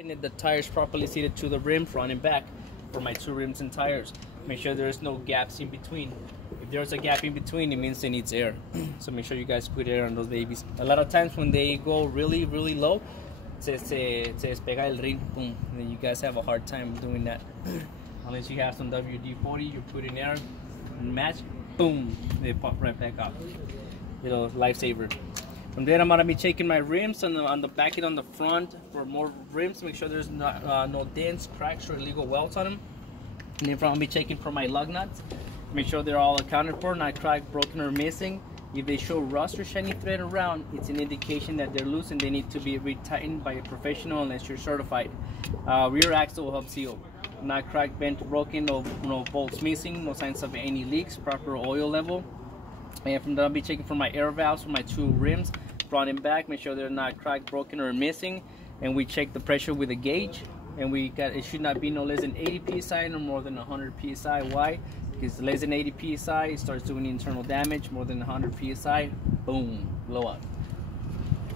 And the tires properly seated to the rim, front and back, for my two rims and tires. Make sure there's no gaps in between. If there's a gap in between, it means it needs air. So make sure you guys put air on those babies. A lot of times when they go really, really low, se despega el rim, boom. And then you guys have a hard time doing that. Unless you have some WD-40, you put in air, match, boom, they pop right back up. Little lifesaver. From there, I'm gonna be checking my rims on the back and on the front for more rims. Make sure there's no dents, cracks, or illegal welds on them. And then I'm gonna be checking for my lug nuts. Make sure they're all accounted for, not cracked, broken, or missing. If they show rust or shiny thread around, it's an indication that they're loose and they need to be retightened by a professional unless you're certified. Rear axle hub seal. Not cracked, bent, broken, no bolts missing, no signs of any leaks, proper oil level. And from there, I'll be checking for my air valves for my two rims, front and back. Make sure they're not cracked, broken, or missing. And we check the pressure with a gauge. And it should not be no less than 80 psi, no more than 100 psi. Why? Because less than 80 psi, it starts doing internal damage. More than 100 psi, boom, blow up.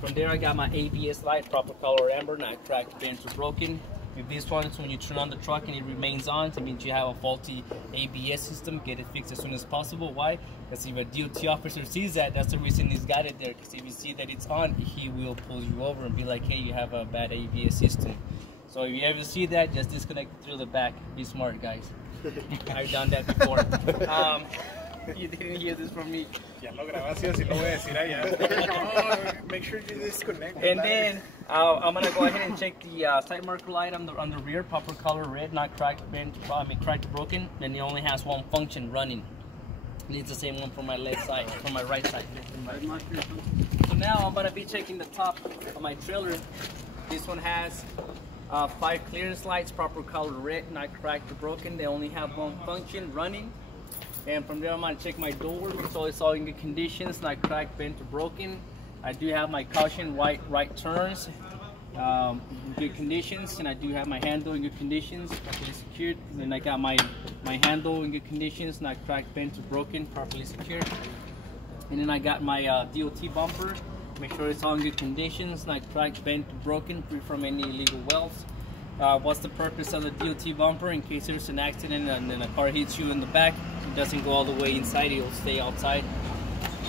From there, I got my ABS light, proper color amber, not cracked, bent, or broken. If this one is when you turn on the truck and it remains on, it means you have a faulty ABS system. Get it fixed as soon as possible. Why? Because if a DOT officer sees that, that's the reason he's got it there. Because if you see that it's on, he will pull you over and be like, hey, you have a bad ABS system. So if you ever see that, just disconnect it through the back. Be smart, guys. I've done that before. You didn't hear this from me. Make sure you disconnect. And then I'm gonna go ahead and check the side marker light on the rear, proper color red, not cracked, bent, cracked, broken. Then it only has one function running. Needs the same one for my left side, for my right side. So now I'm gonna be checking the top of my trailer. This one has 5 clearance lights, proper color red, not cracked or broken. They only have one function running. And from there, I'm gonna check my door, so it's all in good conditions, not cracked, bent, or broken. I do have my caution white right turns in good conditions, and I do have my handle in good conditions, properly secured. And then I got my handle in good conditions, not cracked, bent, or broken, properly secured. And then I got my DOT bumper. Make sure it's all in good conditions, not cracked, bent, or broken, free from any illegal welds. What's the purpose of the DOT bumper? In case there's an accident and then a car hits you in the back, it doesn't go all the way inside, it'll stay outside.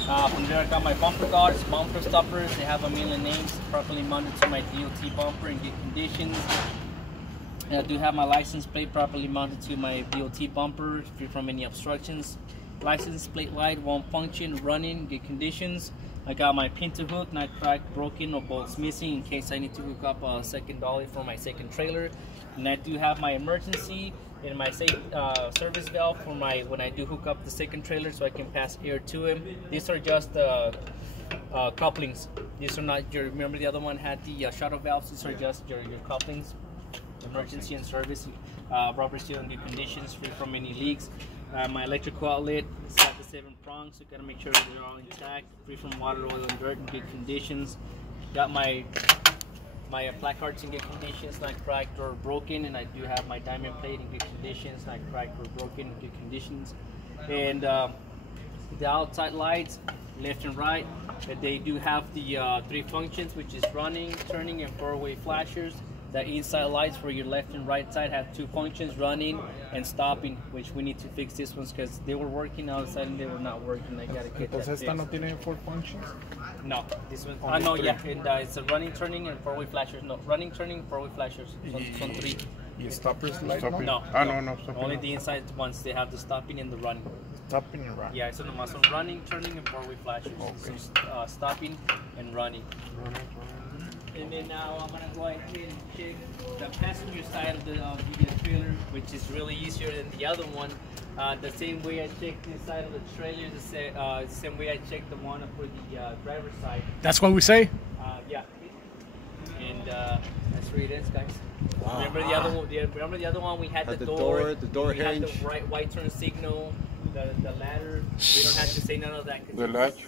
From there, I got my bumper guards, bumper stoppers. They have a million names, properly mounted to my DOT bumper in good conditions. And I do have my license plate properly mounted to my DOT bumper, free from any obstructions. License plate light, one function, running, good conditions. I got my pinto hook, not cracked, broken, or bolts missing in case I need to hook up a second dolly for my second trailer. And I do have my emergency and my safe service valve for when I do hook up the second trailer so I can pass air to him. These are just couplings. These are not your, remember the other one had the shuttle valves? These are just your couplings. Emergency and service, rubber seal in good conditions, free from any leaks. My electrical outlet, it's got the 7 prongs, so gotta make sure that they're all intact, free from water, oil, and dirt, in good conditions. Got my placards in good conditions, not cracked or broken, and I do have my diamond plate in good conditions, not cracked or broken, in good conditions. And the outside lights, left and right, they do have the 3 functions, which is running, turning, and 4-way flashers. The inside lights for your left and right side have 2 functions, running and stopping, which we need to fix this ones because they were working outside and they were not working. I gotta get that fixed. ¿Esta no tiene 4 functions? No, this one. No, yeah, and it's a running, turning, and 4-way flashers. No, running, turning, 4-way flashers. Son 3. ¿Y stoppers light? No. No. Only the inside ones. They have the stopping and the running. Stopping and running. Yeah, so nomás son running, turning, and 4-way flashers. Okay. So stopping and running. And then now I'm gonna go ahead and check the passenger side of the trailer, which is really easier than the other one. The same way I checked the side of the trailer, the same way I checked the one for the driver's side. That's what we say? Yeah. And that's where it is, guys. Wow. Remember the other one? Remember the other one? We had the door we had the white turn signal, the ladder. We don't have to say none of that. The latch.